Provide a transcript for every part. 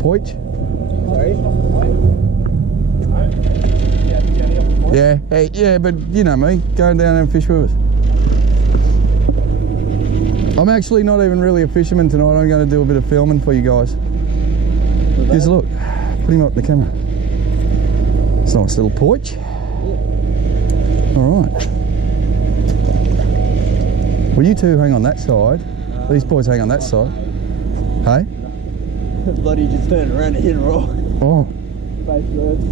poich? Sorry? Yeah, hey, yeah, but you know me, going down there and fish with us. I'm actually not even really a fisherman tonight. I'm going to do a bit of filming for you guys. Just look, put him up the camera. It's a nice little poich. Yeah. All right. Well, you two hang on that side. These boys hang on that side. Hey? Bloody just turned around and hit a rock. Oh. Face first.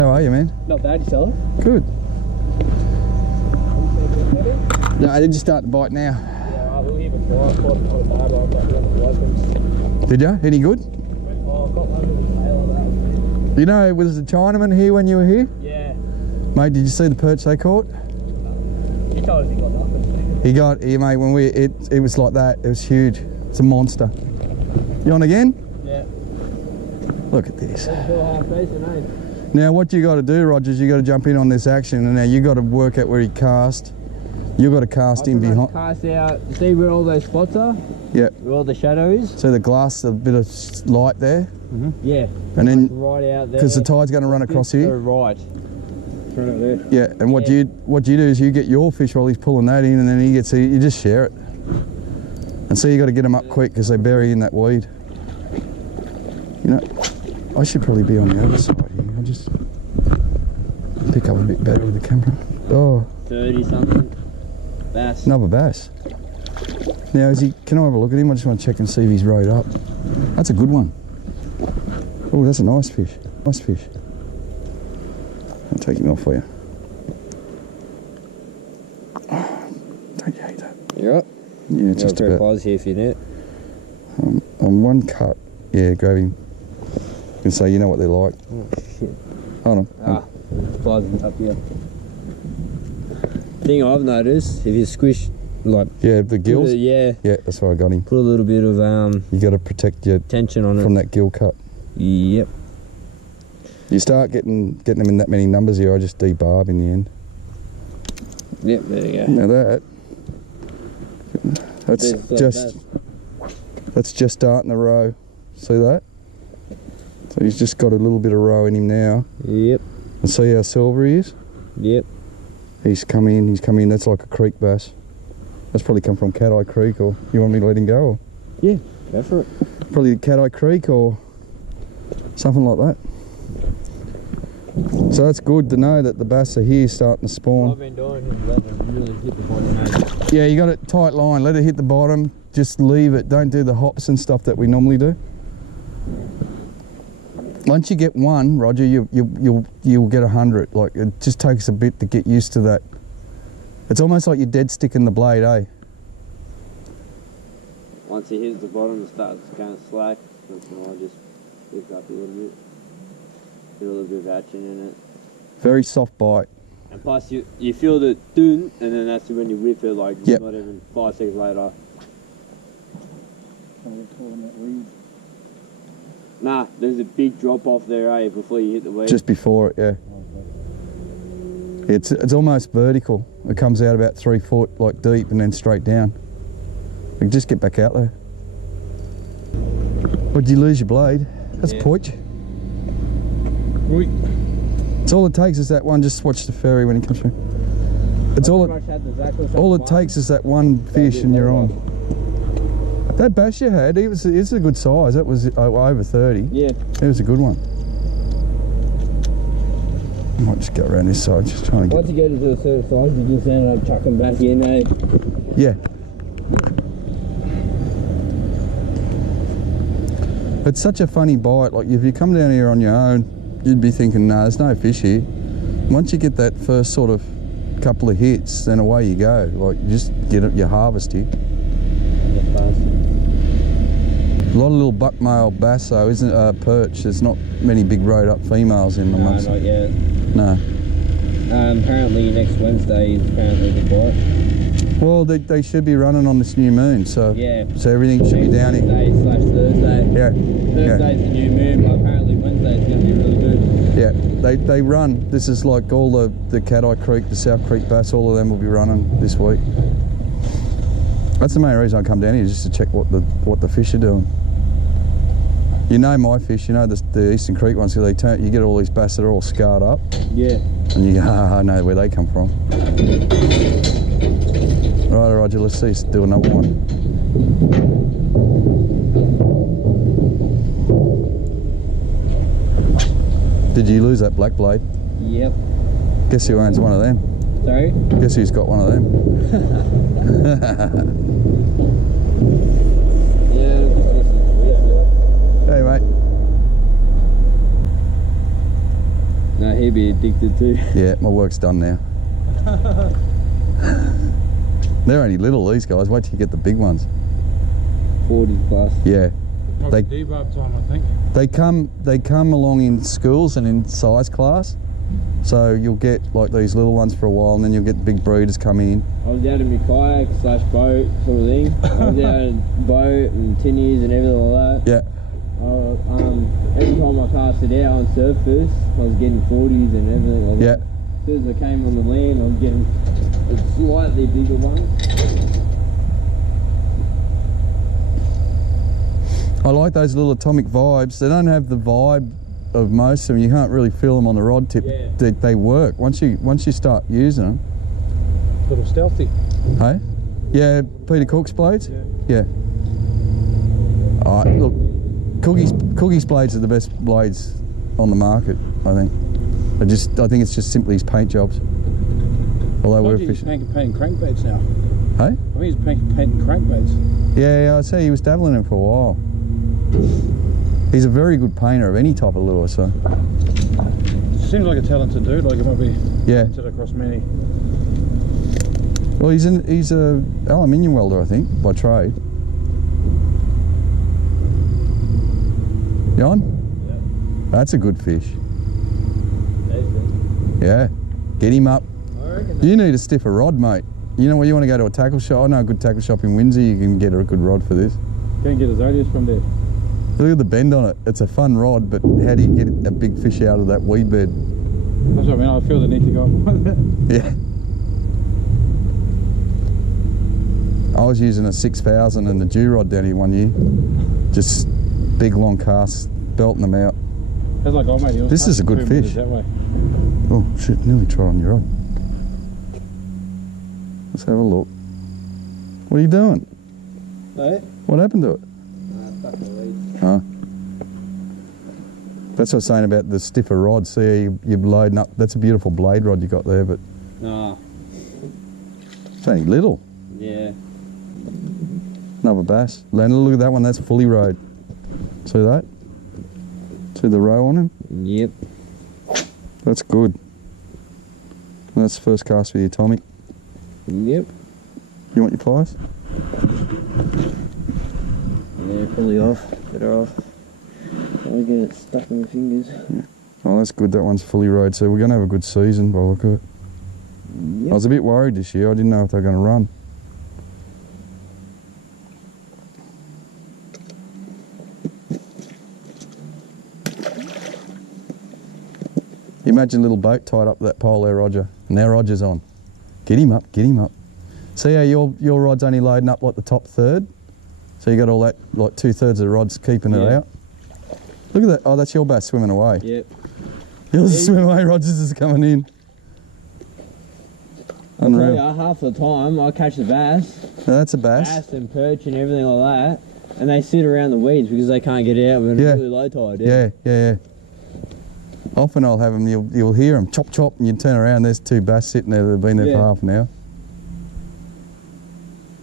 How are you, man? Not bad, yourself? Good. No, did you start to bite now? Yeah, we were here before. I caught it on a bad one, but we haven't. Did you? Any good? Oh, I got one with a tail of that. You know, was the Chinaman here when you were here? Yeah. Mate, did you see the perch they caught? He told us he got nothing. He got, yeah, mate, when it was like that. It was huge. It's a monster. You on again? Yeah. Look at this. Half decent, eh? Now, what you got to do, Roger, is you got to jump in on this action, and now you got to work out where he cast. You got to cast in behind. Cast out. You see where all those spots are? Yeah. Where all the shadow is? So the glass, a bit of light there. Mm-hmm. Yeah. And then right out there. because the tide's going to run across here. Go right. Right up there. Yeah. And what you do is you get your fish while he's pulling that in, and then he gets you just share it. And so you got to get them up quick because they bury in that weed. You know, I should probably be on the other side here. I'll just pick up a bit better with the camera. Oh. 30 something. Bass. Another bass. Now, can I have a look at him? I just want to check and see if he's rode up. That's a good one. Oh, that's a nice fish. Nice fish. I'll take him off for you. Oh, don't you hate that? You're up? Yeah, just about. Buzz here for you, net. On one cut, yeah, grab him. And say, you know what they're like. Oh, shit. Hold on. Buzzing up here. Thing I've noticed, if you squish, like... Yeah, the gills? Yeah, that's why I got him. put a little bit of you got to protect your tension on it. from that gill cut. Yep. You start getting them in that many numbers here, I just debarb in the end. Yep, there you go. Now that's just starting the row. See that? So he's just got a little bit of row in him now. Yep. And see how silver he is? Yep. He's come in, that's like a creek bass. That's probably come from Cat Eye Creek, or you want me to let him go? Or? Yeah, go for it. Probably Cat Eye Creek or something like that. So that's good to know that the bass are here starting to spawn. What I've been doing is letting it really hit the bottom, mate. Yeah, you got it tight line, let it hit the bottom, just leave it, don't do the hops and stuff that we normally do. Once you get one, Roger, you'll get 100. Like, it just takes a bit to get used to that. It's almost like you're dead sticking the blade, eh? Once he hits the bottom, it starts going slack. That's when I just lift up a little bit. Get a little bit of action in it. Very soft bite. And plus, you feel the dun, and then that's when you whip it, like, yep. Not even 5 seconds later. Nah, there's a big drop off there, eh, before you hit the weed. Just before it, yeah. It's almost vertical. It comes out about 3 foot, like deep, and then straight down. We can just get back out there. Would you lose your blade? That's poich. It's all it takes is that one. Just watch the ferry when he comes through. It's all it takes is that one fish, and you're on. That bass you had, it's a good size. That was over 30. Yeah. It was a good one. I might just go around this side, just trying to get... Once you get it to a certain size, you just end up chucking back in, eh? Yeah. It's such a funny bite. Like, if you come down here on your own, you'd be thinking, nah, there's no fish here. Once you get that first sort of couple of hits, then away you go. Like, you just get your harvest here. A lot of little buck male bass though, isn't it? Perch. There's not many big rode up females in the months. No, not yet. No. Apparently next Wednesday is apparently the bite. Well, they should be running on this new moon, so yeah. So everything should be down here. Wednesday/Thursday. Yeah. Thursday's the new moon, but apparently Wednesday's going to be really good. Yeah, they run. This is like all the Cat Eye Creek, the South Creek bass. All of them will be running this week. That's the main reason I come down here, just to check what the fish are doing. You know my fish, you know the Eastern Creek ones, because you get all these bass that are all scarred up. Yeah. And you go, I know where they come from. Right, Roger, let's see, let's do another one. Did you lose that black blade? Yep. Guess who owns one of them? Sorry? Guess who's got one of them? Yeah, this is weird. Hey, mate. No, he'd be addicted too. Yeah, my work's done now. They're only little, these guys. Wait till you get the big ones. 40 plus. Yeah. Probably debarb time, I think. They come along in schools and in size class. So you'll get like these little ones for a while, and then you'll get the big breeders come in. I was out in my kayak / boat sort of thing. I was out in boat and tinnies and everything like that. Yeah. Every time I cast it out on surface, I was getting 40s and everything like Yeah. that. As soon as I came on the land, I was getting a slightly bigger one. I like those little atomic vibes. They don't have the vibe of most of them. You can't really feel them on the rod tip. Yeah. They work once you start using them. A little stealthy. Hey? Yeah, Peter Cook's blades? Yeah. Alright, look, Cookie's blades are the best blades on the market, I think. I think it's just simply his paint jobs. Although we're He's fishing. painting crankbaits now. Hey? I think he's painting crankbaits. Yeah, I'd say he was dabbling in them for a while. He's a very good painter of any type of lure, so. Seems like a talented dude, like it might be Yeah. talented across many. Well, he's a aluminium welder, I think, by trade. You on? Yep. That's a good fish. Decent. Yeah. Get him up. I reckon You need a stiffer rod, mate. You know where you want to go to a tackle shop? I know a good tackle shop in Windsor. You can get a good rod for this. Can't get a Zodius from there. Look at the bend on it. It's a fun rod, but how do you get a big fish out of that weed bed? That's what I mean, I feel the need to go on. Yeah. I was using a 6,000 and the Jew rod down here one year. Just big long casts, belting them out. That's like, oh mate, he was This is a good 2 meters fish. that way. Oh shit, nearly trod on your rod. Let's have a look. What are you doing? Hey? What happened to it? Stuck the lead. Huh? That's what I was saying about the stiffer rod. See, you're loading up. That's a beautiful blade rod you got there, but Nah. it's only little. Yeah. Another bass. Leonard, look at that one. That's fully rode. See that? See the row on him? Yep. That's good. That's the first cast with the atomic. Yep. You want your pliers? Yeah, fully off. Better off. I get it stuck in my fingers. Oh, that's good. That one's fully rode. So we're going to have a good season by the look of it. Yep. I was a bit worried this year. I didn't know if they were going to run. You imagine a little boat tied up to that pole there, Roger. And now Roger's on. Get him up, get him up. See how your rod's only loading up like the top third? So you got all that, like 2/3 of the rod's keeping it Yeah. out. Look at that. Oh, that's your bass swimming away. Yep. Yours is swimming away, Roger's is coming in. I'll tell Unreal. you, half the time I catch the bass, Now that's a bass. and perch and everything like that, and they sit around the weeds because they can't get out when Yeah. it's really low tide. Yeah. Often I'll have them, you'll hear them chop chop and you turn around, there's 2 bass sitting there that have been there Yeah. for half an hour.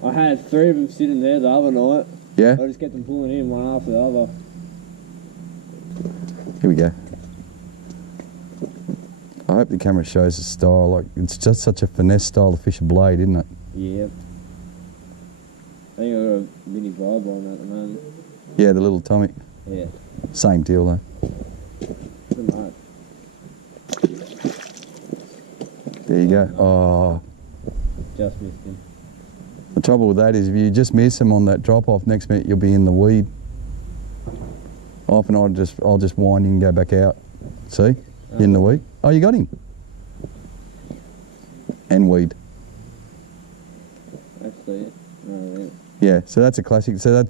I had 3 of them sitting there the other night. Yeah, I just kept them pulling in one after the other. here we go. I hope the camera shows the style, like it's just such a finesse style to fish a blade, isn't it? Yep. I think I got a mini vibe on at the moment. Yeah, the little atomic. Yeah. Same deal though. Pretty much. There you go. Oh, Just missed him. the trouble with that is if you just miss them on that drop off, next minute you'll be in the weed. Often I'll just wind in and go back out. See? In the weed. Oh, you got him. And weed. Actually, Yeah, so that's a classic. So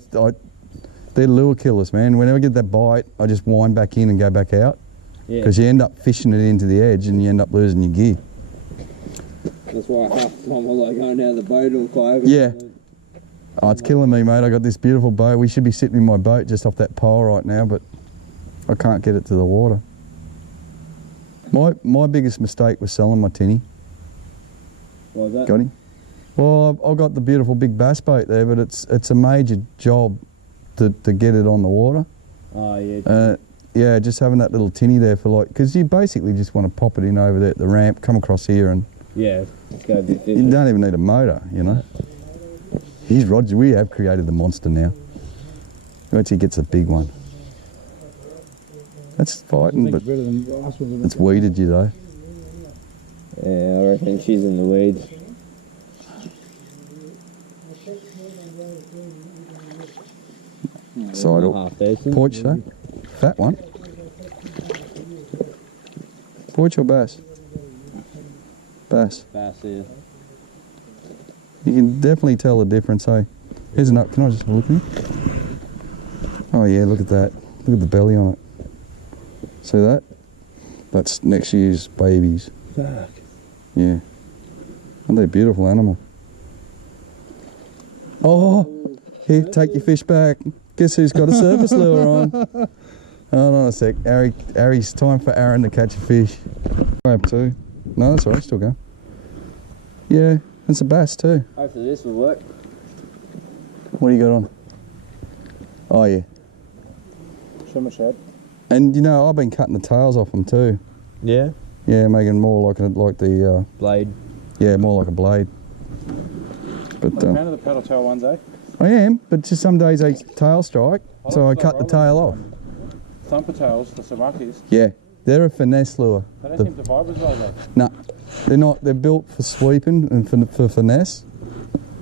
they're lure killers, man. Whenever I get that bite, I just wind back in and go back out. Because you end up fishing it into the edge and you end up losing your gear. That's why half the time I like going down the boat or kayak. Yeah. Oh, it's killing me, mate. I got this beautiful boat. We should be sitting in my boat just off that pole right now, but I can't get it to the water. My biggest mistake was selling my tinny. What was that? Got him? Well, I've got the beautiful big bass boat there, but it's a major job to get it on the water. Oh, yeah. Yeah, just having that little tinny there for like, because you basically just want to pop it in over there at the ramp, come across here and... Yeah, let's go a bit You don't even need a motor, you know. Here's Roger, we have created the monster now. Once he gets a big one. That's fighting, but it's weeded you though. Yeah, I reckon she's in the weeds. Side Half decent. Perch though. Fat one. Perch or bass? Bass. Bass, yeah. You can definitely tell the difference, hey. Here's an up, can I just look at it? Oh yeah, look at that. Look at the belly on it. See that? That's next year's babies. Fuck. Yeah. Aren't they a beautiful animal? Oh, here, take your fish back. Guess who's got a surface lure on? Hold on a sec. Harry's time for Aaron to catch a fish. I have two. No, that's all right, still going. Yeah, it's a bass too. Hopefully this will work. What do you got on? Oh yeah. Shimmer shad. And you know, I've been cutting the tails off them too. Yeah? Yeah, making more like the... Blade. Yeah, more like a blade. But I'm a fan of the paddle tail ones, eh? I am, but just some days they tail strike, so I cut the tail off. Thumper tails, the Samakis, Yeah, they're a finesse lure. they don't seem to vibe as well though. No, they're not. They're built for sweeping and for finesse.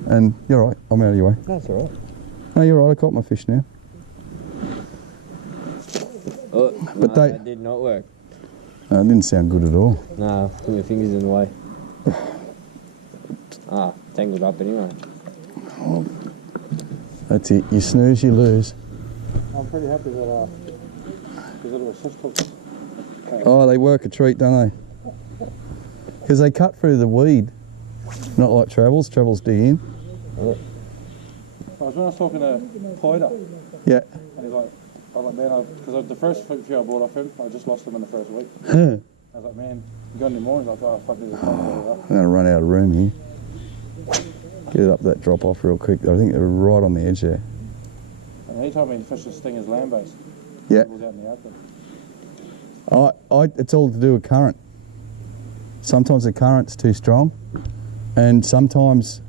And you're right, I'm out of your way. That's alright. No, you're right, I caught my fish now. Oh, But no, they- that did not work. No, it didn't sound good at all. No, put my fingers in the way. Tangled up anyway. Oh, that's it. You snooze, you lose. I'm pretty happy that these little assist hooks. Oh, they work a treat, don't they? Because they cut through the weed. Not like Travels. Travels dig in. When I was talking to Poiter, Yeah. and he's like, I was like, man, because the first few I bought off him, I just lost them in the first week. Huh. I was like, man, you got any more? He's like, oh, fuck, there's a couple of I'm going to run out of room here. Get it up that drop off real quick. I think they're right on the edge there. And he told me the fish's thing is land based. Yeah. It was out in the open. It's all to do with current. Sometimes the current's too strong, and sometimes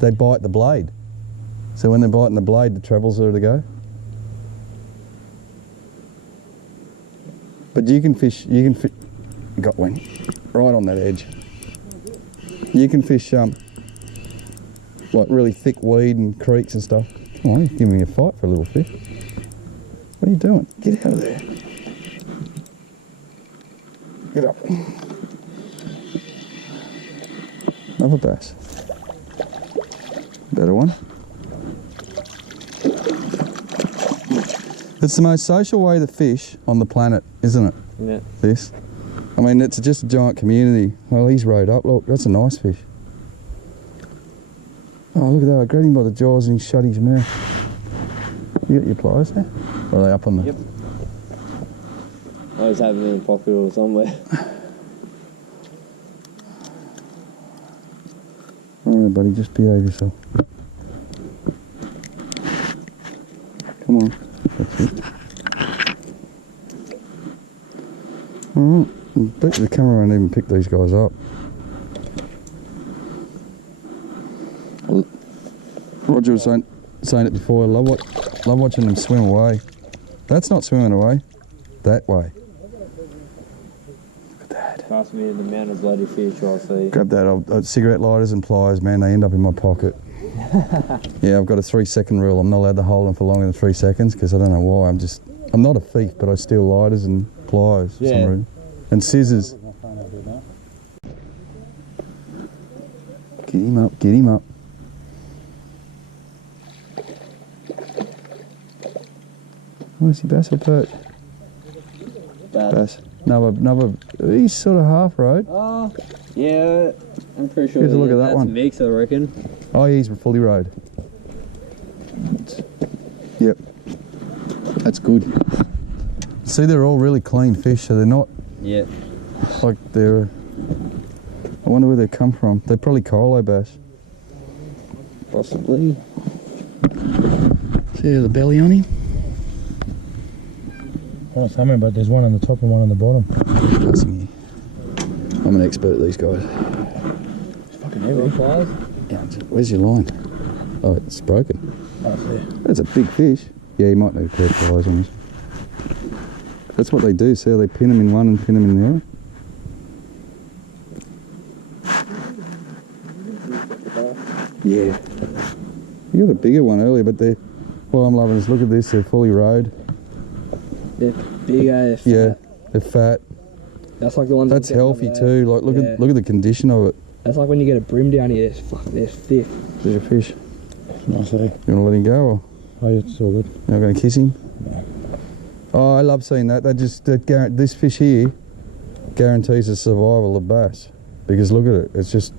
they bite the blade. So when they're biting the blade, the trebles are to go. But you can fish. Got one right on that edge. You can fish like really thick weed and creeks and stuff. Come on, you're giving me a fight for a little fish. What are you doing? Get out of there. Get up. Another bass. Better one. It's the most social way to fish on the planet, isn't it? Yeah. This. I mean, it's just a giant community. Well, he's rode up. Look, that's a nice fish. Oh, look at that. I grabbed him by the jaws and he shut his mouth. You got your pliers there? Or are they up on the... Yep. I always have them in the pocket or somewhere. Alright, buddy, just behave yourself. Come on. That's it. Alright. I bet the camera won't even pick these guys up. Roger was saying it before, I love watching them swim away. That's not swimming away. That way. Look at that. Pass me the amount of bloody fish I'll see. Grab that. Cigarette lighters and pliers, man, they end up in my pocket. Yeah, I've got a 3-second rule. I'm not allowed to hold them for longer than 3 seconds because I don't know why. I'm not a thief, but I steal lighters and pliers for some reason. And scissors. Get him up, get him up. Oh, is he bass or perch? Bass. Another, he's sort of half road. Oh, yeah, I'm pretty sure. Here's a look at that that's one. mix, I reckon. Oh, yeah, he's fully rode. Yep. That's good. See, they're all really clean fish, so they're not Yeah. like they're... I wonder where they come from. They're probably Carlo bass. Possibly. See the belly on him? Oh, something, but there's one on the top and one on the bottom. Cussing you. I'm an expert at these guys. It's fucking heavy. Yeah, where's your line? Oh, it's broken. Oh, it's there. That's a big fish. Yeah, you might need a pair of pliers on this. That's what they do, see how they pin them in one and pin them in the other? Yeah. You got a bigger one earlier, but they're... What I'm loving is, look at this, they're fully rode. They're big AF. Yeah, they're fat. That's like the ones. That's healthy too. Like look at the condition of it. That's like when you get a bream down here. They're thick. There's your fish. Nice, eh? You want to let him go, or Oh, yeah, it's all good. you're not going to kiss him? No. Oh, I love seeing that. This fish here guarantees the survival of bass, because look at it. It's just,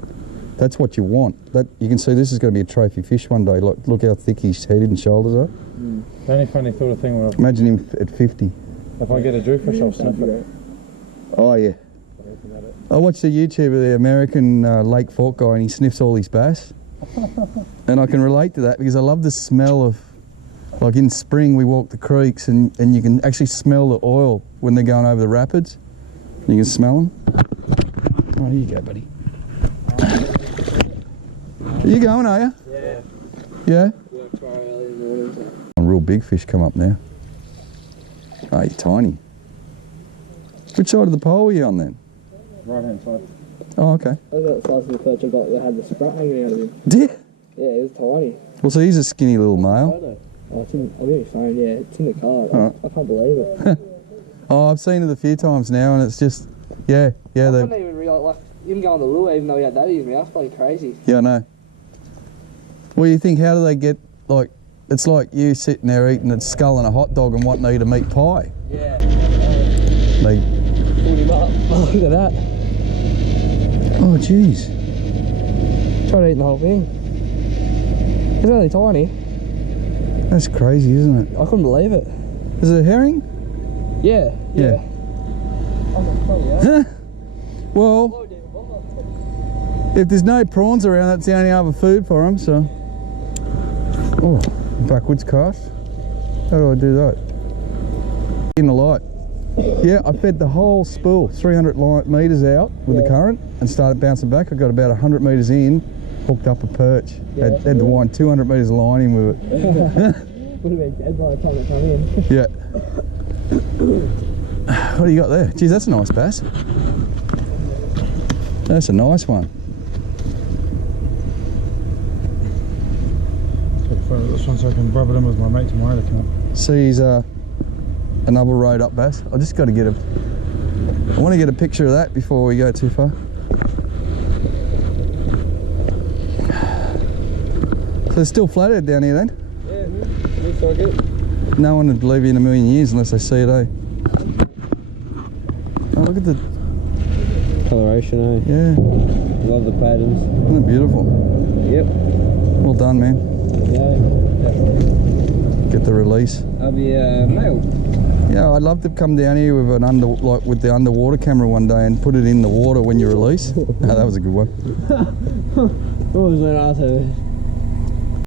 that's what you want. That you can see this is going to be a trophy fish one day. Look how thick his head and shoulders are. The only funny sort of thing when Imagine him at 50. if I get a drewfish, I'll sniff it. Oh yeah. I watched a YouTuber, the American Lake Fork guy, and he sniffs all his bass. And I can relate to that because I love the smell of, like in spring we walk the creeks and you can actually smell the oil when they're going over the rapids. You can smell them. Oh, here you go, buddy. Are you going, are you? Yeah. Yeah? Work tomorrow early in the morning. So. Real big fish come up now. Oh, you're tiny. Which side of the pole are you on then? Right hand side. Oh, okay. I was at the size of the perch I got that had the sprat hanging out of him. Did? Yeah, it was tiny. Well, so he's a skinny little male. Oh, it's in, I'll get my phone, yeah. It's in the car. Alright. I can't believe it. Oh, I've seen it a few times now, and it's just, yeah, I they, couldn't even realise, like, him going to the lure even though he had that in his mouth. Bloody crazy. yeah, I know. Well, you think, how do they get, like, it's like you sitting there eating a skull and a hot dog and wanting to eat a meat pie. Yeah. They, Pulled him up. Oh, look at that. oh, jeez. Trying to eat the whole thing. It's only tiny. That's crazy, isn't it? I couldn't believe it. Is it a herring? Yeah. Yeah. Oh, funny, yeah. Well, if there's no prawns around, that's the only other food for them, so. Oh, backwards cast. How do I do that? In the light. Yeah, I fed the whole spool, 300 metres out with the current, and started bouncing back. I got about 100 metres in, hooked up a perch. Yeah, had to wind 200 metres of line in with it. Would have been dead by the time they come in. Yeah. What do you got there? Geez, that's a nice bass. That's a nice one. Take a photo of this one so I can rub it in with my mate tomorrow to come up. See, he's another road up bass. I just got to get a. I want to get a picture of that before we go too far. So it's still flathead down here then? Yeah, looks like it. No one would believe you in a million years unless they see it, eh? Oh, look at the. Coloration, eh? Yeah. Love the patterns. Isn't it beautiful? Yep. Well done, man. Yeah. Get the release. I'll be male. Yeah, I'd love to come down here with an with the underwater camera one day and put it in the water when you release. Oh, that was a good one. What was when I said